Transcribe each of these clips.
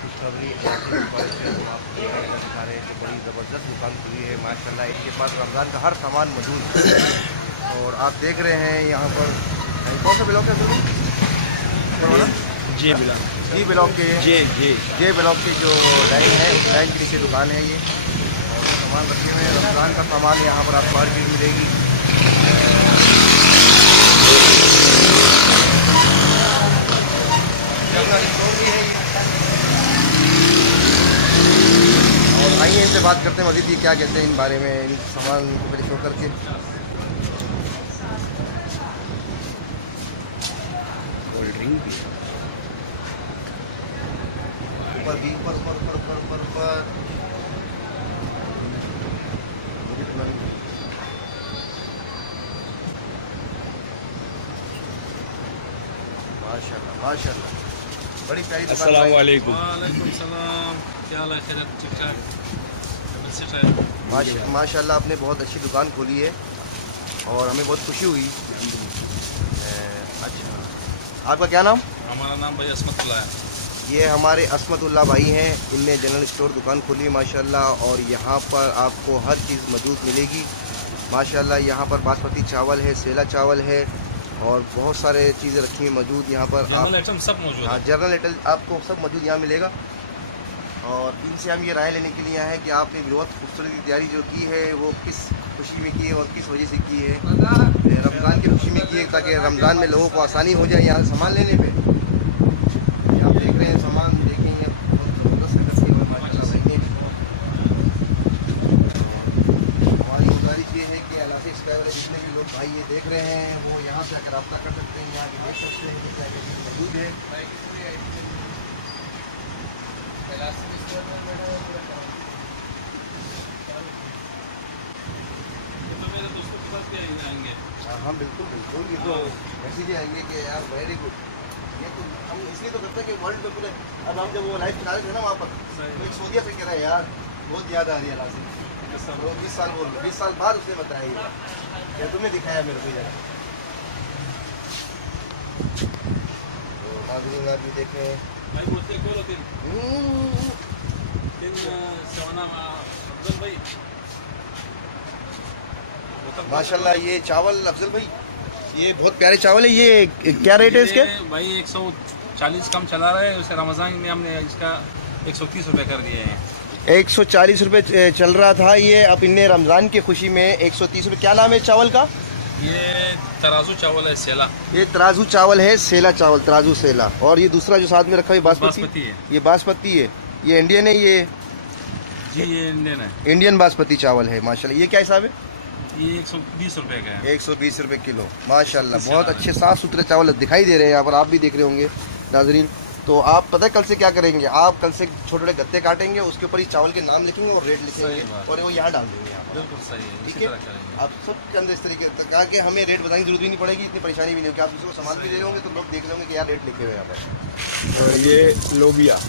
खुशखबरी ऐसी दुकान से हम आपको दिखा रहे हैं कि बड़ी ज़बरदस्त दुकान खुली है माशाल्लाह। इनके पास रमज़ान का हर सामान मौजूद है। और आप देख रहे हैं यहाँ पर कौन सा ब्लॉक है सर? जे ब्लॉक के जे ब्लॉक के जो लाइन है उस लाइन के नीचे दुकान है ये। और सामान रखे हुए हैं, रमज़ान का सामान यहाँ पर आपको हर चीज़ मिलेगी। और आइए इनसे बात करते हैं मज़ीद ये क्या कहते हैं इन बारे में, इन सामान को पहले शो करके। कोल्ड ड्रिंक भी ऊपर माशाल्लाह बड़ी प्यारी दुकान। अस्सलाम वालेकुम। वालेकुम सलाम, क्या हाल है? खैरियत? ठीक ठाक? माशाल्लाह आपने बहुत अच्छी दुकान खोली है और हमें बहुत खुशी हुई। अच्छा, आपका क्या नाम? हमारा नाम भाई असमतुल्लाह है। ये हमारे असमतुल्लाह भाई हैं, इनने जनरल स्टोर दुकान खोली है माशाल्लाह। और यहाँ पर आपको हर चीज़ मौजूद मिलेगी माशाल्लाह। यहाँ पर बासमती चावल है, सेला चावल है और बहुत सारे चीज़ें रखी हैं मौजूद यहाँ पर। जनरल आइटम सब मौजूद है। हाँ, जनरल आइटम आपको सब मौजूद यहाँ मिलेगा। और इनसे हम ये राय लेने के लिए आए हैं कि आपने बहुत खूबसूरत तैयारी जो की है वो किस खुशी में की है और किस वजह से की है? रमज़ान की खुशी में की है ताकि रमज़ान में लोगों को आसानी हो जाए यहाँ सामान लेने पे। आप देख रहे हैं सामान, देखेंगे बहुत ज़बरदस्त करते हुए माशाल्लाह भाई ने। हमारी गुजारिश ये है कि एलासी स्काई वाले जितने भी लोग भाई ये देख रहे हैं वो यहाँ से आकर रब्ता कर सकते हैं, यहाँ भी देख सकते हैं कि क्या क्या चीज़ मौजूद है। हाँ बिल्कुल बिल्कुल, ये तो मैसेज आएंगे कि यार वेरी गुड। ये तो हम इसलिए तो करते हैं कि वर्ल्ड में पूरे। अब हम जब वो लाइव चला रहे थे ना वहाँ पर तो एक सऊदिया से कह रहे हैं यार बहुत याद आ रही है एलासी। 20 साल बोल 20 साल बाद उसने बताया ये तुमने दिखाया मेरे को जरा। तो नाज़रीन आप भी देखें माशाल्लाह। ये चावल अफजल भाई ये बहुत प्यारे चावल है। ये क्या रेट है इसके? भाई 140 कम चला रहा है, उसे रमज़ान में हमने इसका 130 रुपये कर दिए हैं। 140 रुपये चल रहा था ये, अब इनने रमज़ान की खुशी में 130 रुपये। क्या नाम है चावल का? ये तराजू चावल है, सेला। ये तराजू चावल है, सेला चावल, तराजू सेला। और ये दूसरा जो साथ में रखा है बासमती है। ये बासमती है, ये इंडियन है। ये जी ये इंडियन है, इंडियन बासमती चावल है माशाल्लाह। ये क्या हिसाब है? ये 120 रुपये का है। 120 रुपये किलो माशाल्लाह। बहुत अच्छे साफ़ सुथरे चावल दिखाई दे रहे हैं यहाँ पर, आप भी देख रहे होंगे नाजरीन। तो आप पता है कल से क्या करेंगे? आप कल से छोटे छोटे गत्ते काटेंगे, उसके ऊपर इस चावल के नाम लिखेंगे और रेट लिखेंगे और वो यहाँ डाल देंगे यहाँ पर। बिल्कुल सही है, ठीक है। आप सब के अंदर इस तरीके से कहा कि हमें रेट बताने की जरूरत भी नहीं पड़ेगी, इतनी परेशानी भी नहीं होगी। आप दूसरे को सामान भी दे रहे होंगे तो लोग देख रहे होंगे कि यार रेट लिखे हुए यहाँ पर। और ये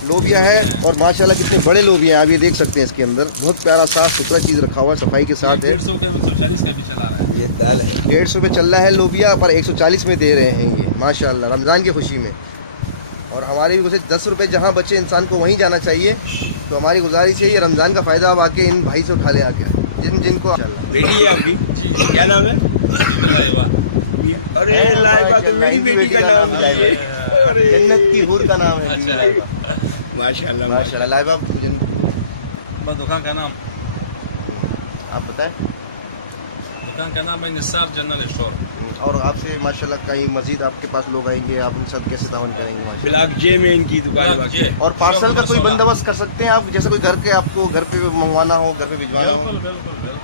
लोबिया है और माशाल्लाह कितने बड़े लोबिया हैं, आप ये देख सकते हैं। इसके अंदर बहुत प्यारा साफ सुथरा चीज़ रखा हुआ है, सफाई के साथ है। 140 का भी चला रहा है। ये दाल है 150 रुपये चल रहा है लोबिया, पर 140 में दे रहे हैं ये माशाल्लाह रमज़ान की खुशी में। और हमारी भी कुछ 10 रुपये जहाँ बचे इंसान को वहीं जाना चाहिए। तो हमारी गुजारिश है ये रमज़ान का फ़ायदा आप आके इन भाई से उठा लें आके, जिनको बेटी है आपकी, क्या नाम है? अरे लाइबा तो मेरी बेटी का नाम है, जन्नत की हूर का नाम है माशाल्लाह माशाल्लाह। लाइबा दुकान का नाम आप बताएं? दुकान का नाम है निसार जनरल स्टोर। और आपसे माशाल्लाह कहीं मजीद आपके पास लोग आएंगे, आप उनके साथ कैसे तावन करेंगे माशाल्लाह? ब्लॉक जे में इनकी दुकान है। और पार्सल का कोई बंदोबस्त कर सकते हैं आप? जैसे कोई घर के आपको घर पे मंगवाना हो, घर पे भिजवाना हो,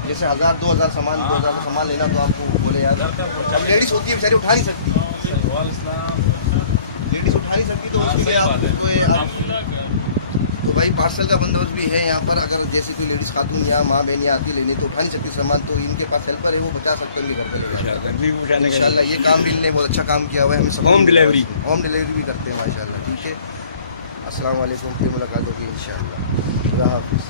जैसे 1000-2000 सामान 2000 का सामान लेना तो आपको बोले यार अब लेडीज होती है बेचारी उठा नहीं सकती, लेडीज उठा नहीं सकती तो उसके लिए आप तो भाई पार्सल का बंदोबस्त भी है यहाँ पर। अगर जैसे कोई लेडीज खातून या माँ बहन या आती लेनी तो उठा नहीं सकती सामान, तो इनके पास हेल्पर है, वो बता सकते हैं घर पर इंशाल्लाह। ये काम भी इनने बहुत अच्छा काम किया हुआ है। हमें होम डिलीवरी भी करते हैं माशाल्लाह। ठीक है, अस्सलाम वालेकुम, फिर मुलाकात होगी इंशाल्लाह। खुदा हाफिज़।